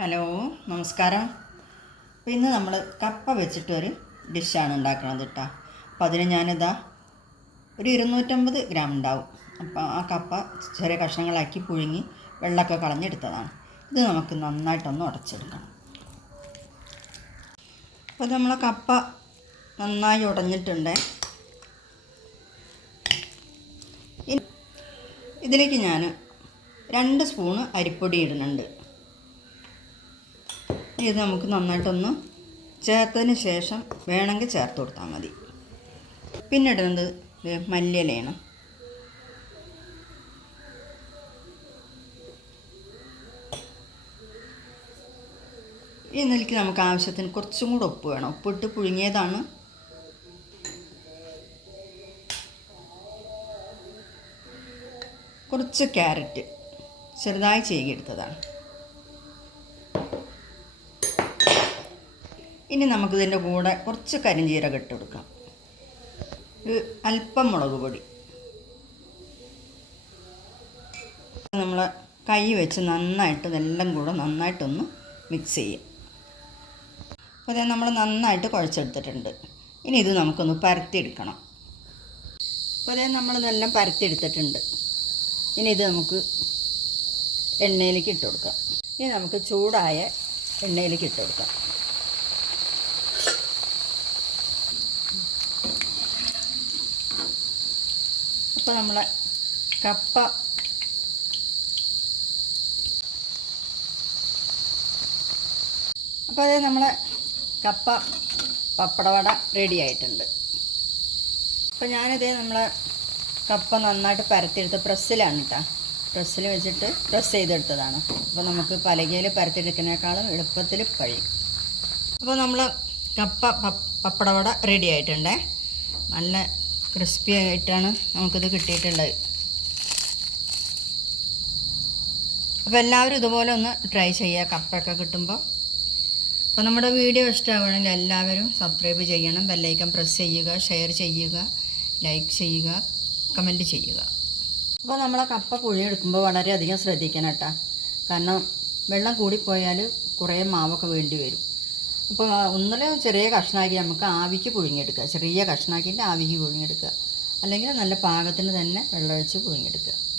Hello നമസ്കാരം. അപ്പോൾ ഇന്ന് നമ്മൾ കപ്പ വെച്ചിട്ടൊരു ഡിഷാണ് ഉണ്ടാക്കുന്നത് കേട്ടോ അപ്പോൾ അതിന് ഞാനിതാ ഒരു ഇരുന്നൂറ്റമ്പത് ഗ്രാം ഉണ്ടാവും. അപ്പോൾ ആ കപ്പ ചെറിയ കഷ്ണങ്ങളാക്കി പുഴുങ്ങി വെള്ളമൊക്കെ കളഞ്ഞെടുത്തതാണ്. ഇത് നമുക്ക് നന്നായിട്ടൊന്ന് ഉടച്ചെടുക്കണം. അപ്പോൾ നമ്മൾ കപ്പ നന്നായി ഉടഞ്ഞിട്ടുണ്ട്. ഇതിലേക്ക് ഞാൻ രണ്ട് സ്പൂണ് അരിപ്പൊടി ഇടുന്നുണ്ട്. ഇത് നമുക്ക് നന്നായിട്ടൊന്ന് ചേർത്തതിന് ശേഷം വേണമെങ്കിൽ ചേർത്ത് കൊടുത്താൽ മതി. പിന്നെ ഇടുന്നത് മല്ലിയിലയാണ്. ഈ നിലയ്ക്ക് നമുക്ക് ആവശ്യത്തിന് കുറച്ചും കൂടെ ഉപ്പ് വേണം. ഉപ്പിട്ട് പുഴുങ്ങിയതാണ്. കുറച്ച് ക്യാരറ്റ് ചെറുതായി ചെയ്യെടുത്തതാണ് ഇനി നമുക്കിതിന്റെ കൂടെ കുറച്ച് കരിഞ്ചീരകം ഇട്ട് കൊടുക്കാം അല്പം മുളക് പൊടി. നമ്മൾ കൈ വെച്ച് നന്നായിട്ട് ഇതെല്ലാം കൂടെ നന്നായിട്ടൊന്ന് മിക്സ് ചെയ്യാം. അപ്പോൾ ഇത് നമ്മൾ നന്നായിട്ട് കുഴച്ചെടുത്തിട്ടുണ്ട്. ഇനി ഇത് നമുക്കൊന്ന് പരത്തിയെടുക്കണം. അപ്പോൾ അതേ നമ്മളിതെല്ലാം പരത്തിയെടുത്തിട്ടുണ്ട്. ഇനി ഇത് നമുക്ക് എണ്ണയിലേക്ക് ഇട്ട് കൊടുക്കാം. ഇനി നമുക്ക് ചൂടായ എണ്ണയിലേക്ക് ഇട്ട് കൊടുക്കാം. അപ്പോൾ നമ്മളെ കപ്പ. അപ്പോൾ അതേ നമ്മളെ കപ്പ പപ്പടവട റെഡി ആയിട്ടുണ്ട്. അപ്പോൾ ഞാനിതേ നമ്മളെ കപ്പ നന്നായിട്ട് പരത്തിയെടുത്ത് പ്രസ്സിലാണ് കേട്ടോ പ്രസ്സിൽ വെച്ചിട്ട് പ്രസ് ചെയ്തെടുത്തതാണ്. അപ്പോൾ നമുക്ക് പലകയിൽ പരത്തിയെടുക്കുന്നതിനേക്കാളും എളുപ്പത്തിൽ കഴിയും അപ്പോൾ നമ്മൾ കപ്പ പപ്പടവട റെഡി ആയിട്ടുണ്ടേ. നല്ല ക്രിസ്പി ആയിട്ടാണ് നമുക്കിത് കിട്ടിയിട്ടുള്ളത്. അപ്പോൾ എല്ലാവരും ഇതുപോലെ ഒന്ന് ട്രൈ ചെയ്യുക. കപ്പയൊക്കെ കിട്ടുമ്പോൾ അപ്പോൾ നമ്മുടെ വീഡിയോ ഇഷ്ടമാവണമെങ്കിൽ എല്ലാവരും സബ്സ്ക്രൈബ് ചെയ്യണം. ബെല്ലൈക്കൺ പ്രസ് ചെയ്യുക ഷെയർ ചെയ്യുക ലൈക്ക് ചെയ്യുക കമന്റ് ചെയ്യുക. അപ്പോൾ നമ്മളെ കപ്പ പുഴിയെടുക്കുമ്പോൾ വളരെയധികം ശ്രദ്ധിക്കണം കേട്ടോ. കാരണം വെള്ളം കൂടിപ്പോയാൽ കുറേ മാവൊക്കെ വേണ്ടി വരും. അപ്പോൾ ഒന്നിലെ ചെറിയ കഷ്ണാക്കി നമുക്ക് ആവിക്ക് പുഴുങ്ങിയെടുക്കുക. ചെറിയ കഷ്ണാക്കിന്റെ ആവിക്ക് പുഴുങ്ങിയെടുക്കുക. അല്ലെങ്കിൽ നല്ല പാകത്തിന് തന്നെ വെള്ളം ഒഴിച്ച് പുഴുങ്ങിയെടുക്കുക.